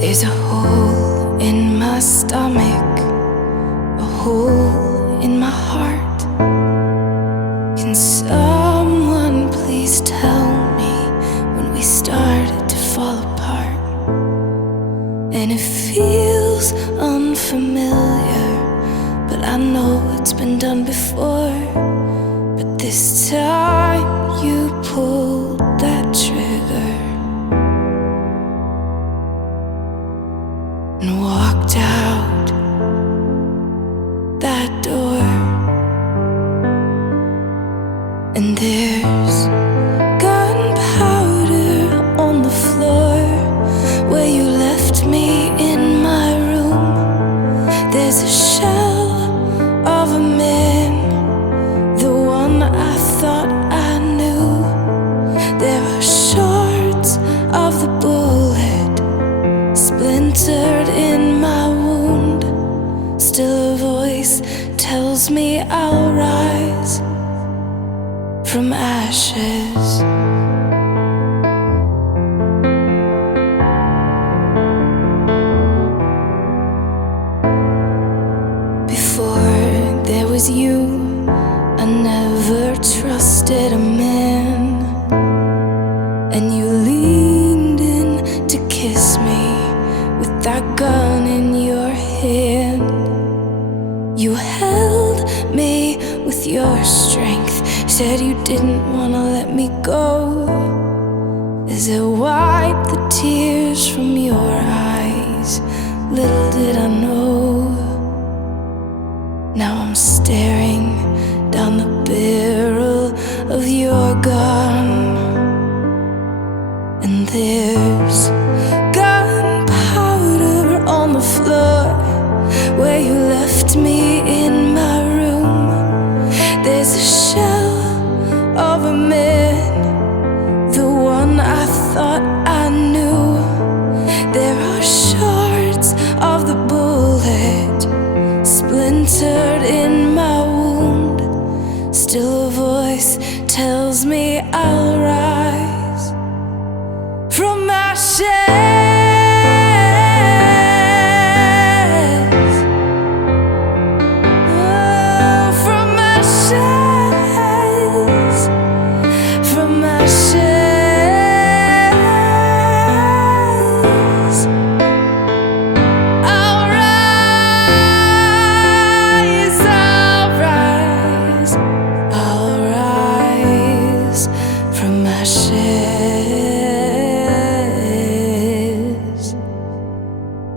There's a hole in my stomach, a hole in my heart. Can someone please tell me when we started to fall apart? And it feels unfamiliar, but I know it's been done before. But this time you pulled that trigger and walked out that door. And there's gunpowder on the floor where you left me in my room. There's a shell of a man, the one I thought I knew. There are shards of the bullet splintered in my wound. Still a voice tells me I'll rise from ashes. Before there was you, I never trusted a man. And you leaned in to kiss me with that gun in your hand. You held me with your strength, said you didn't want to let me go. As I wiped the tears from your eyes, little did I know. Now I'm staring down the barrel of your gun, and there's gunpowder on the floor where you left me in my room. There's a shell of a man, the one I thought I knew. There are shards of the bullet splintered in my wound. Still a voice tells me I'll rise from ashes.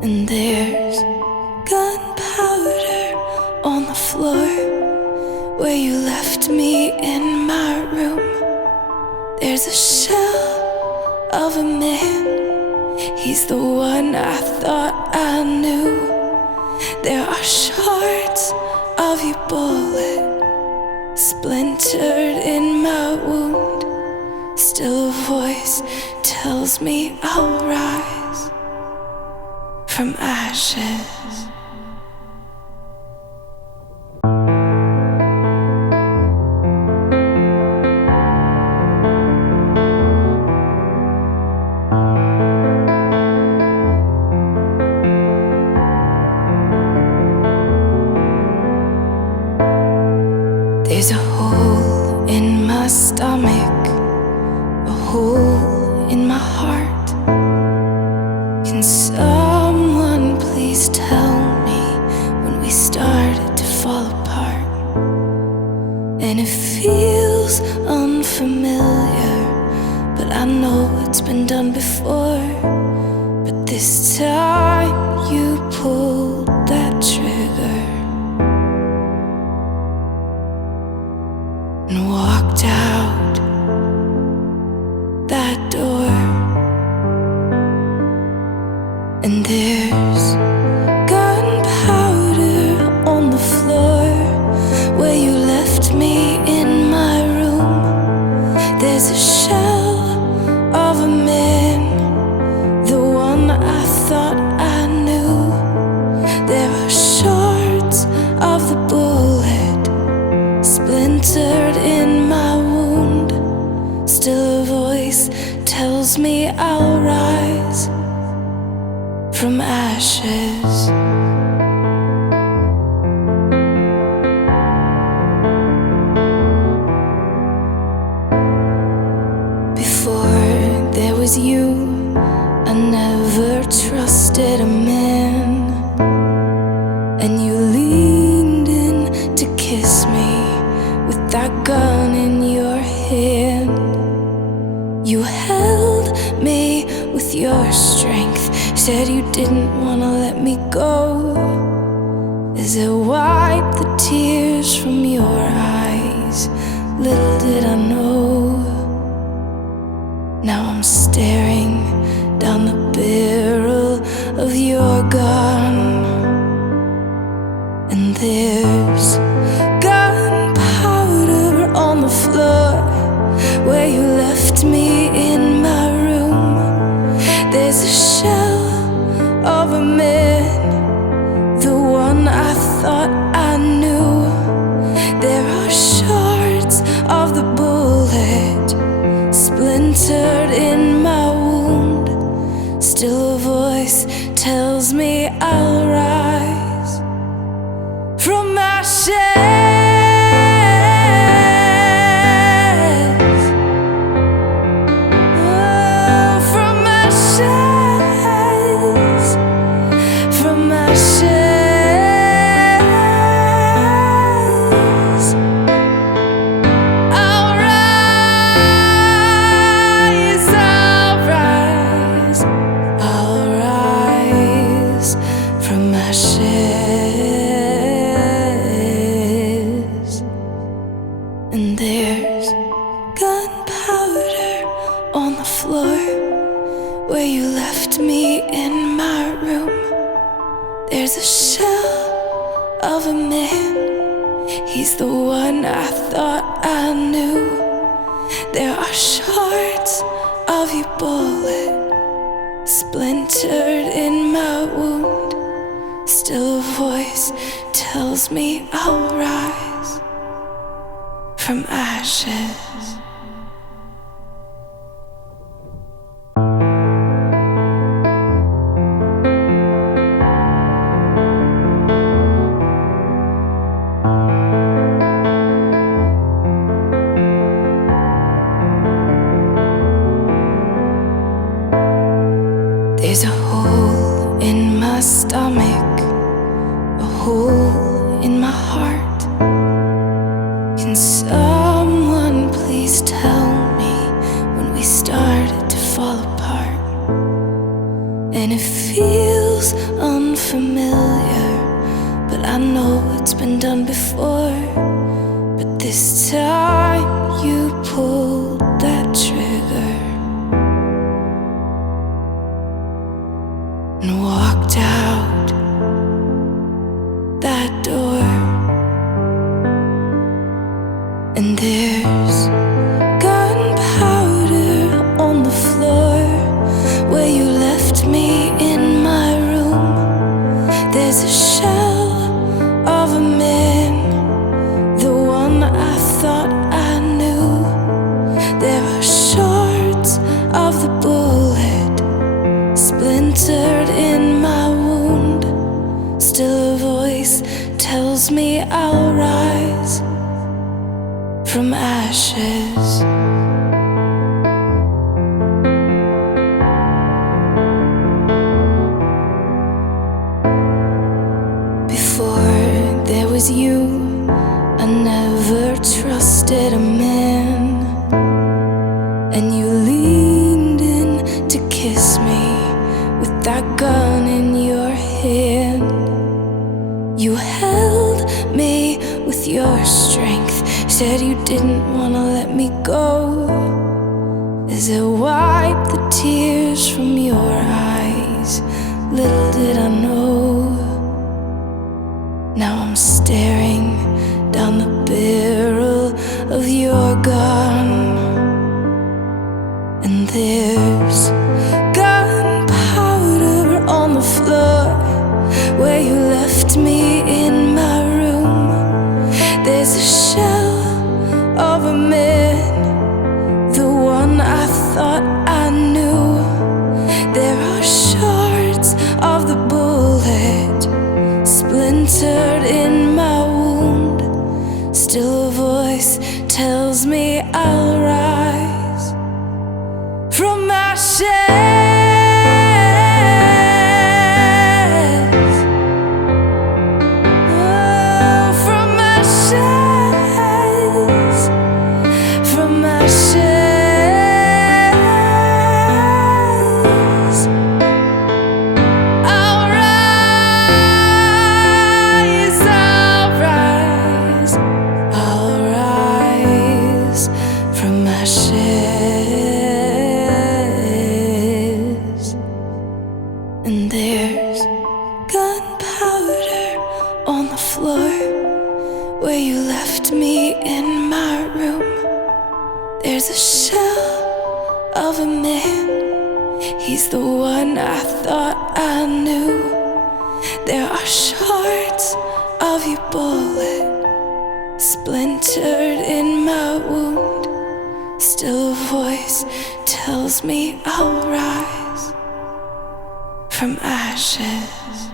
And there's gunpowder on the floor where you left me in my room. There's a shell of a man, he's the one I thought I knew. There are shards of your bullet splintered in my wound. Still a voice tells me I'll rise from ashes. There's a hole in my stomach, a hole in my heart. Can someone please tell me when we started to fall apart? And it feels unfamiliar, but I know it's been done before. But this time you pulled that trigger and walked out that door. And there's gunpowder on the floor where you left me in my room. There's a shell of a man, the one I thought I knew. There are shards of the bullet splintered in my wound. Still a voice tells me I'll rise from ashes. Before there was you, I never trusted a man, and you leaned in to kiss me with that gun in your hand. You held me with your strength, said you didn't want to let me go, as I wiped the tears from your eyes. Little did I know, now I'm staring down the barrel of your gun, and there's gunpowder on the floor where you left me in my room. There's a shell of a man, the one I thought I knew. There are shards of the bullet splintered in my wound. Still a voice tells me I'll rise from ashes. And there's gunpowder on the floor where you left me in my room. There's a shell of a man, he's the one I thought I knew. There are shards of your bullet splintered in my wound. Still a voice tells me I'll rise from ashes. There's a hole in my stomach, a hole in my heart. Can someone please tell me when we started to fall apart? And it feels unfamiliar, but I know it's been done before. But this time you pulled that trigger and walked out that door. And there's gunpowder on the floor where you left me in my room. There's a shell of a man, the one I thought I knew. There are shards of the bullet splintered in my wound. Still a voice tells me I'll rise from ashes. Before there was you, I never trusted a man, and you leaned in to kiss me with that gun in your hand. You held me with your strength, said you didn't want to let me go, as I wiped the tears from your eyes. Little did I know, now I'm staring down the barrel of your gun, and there's gunpowder on the floor where you left me in my room. There's a shell of a man, the one I thought I knew. There are shards of And there's gunpowder on the floor where you left me in my room. There's a shell of a man, he's the one I thought I knew. There are shards of your bullet splintered in my wound. Still a voice tells me I'll rise from ashes.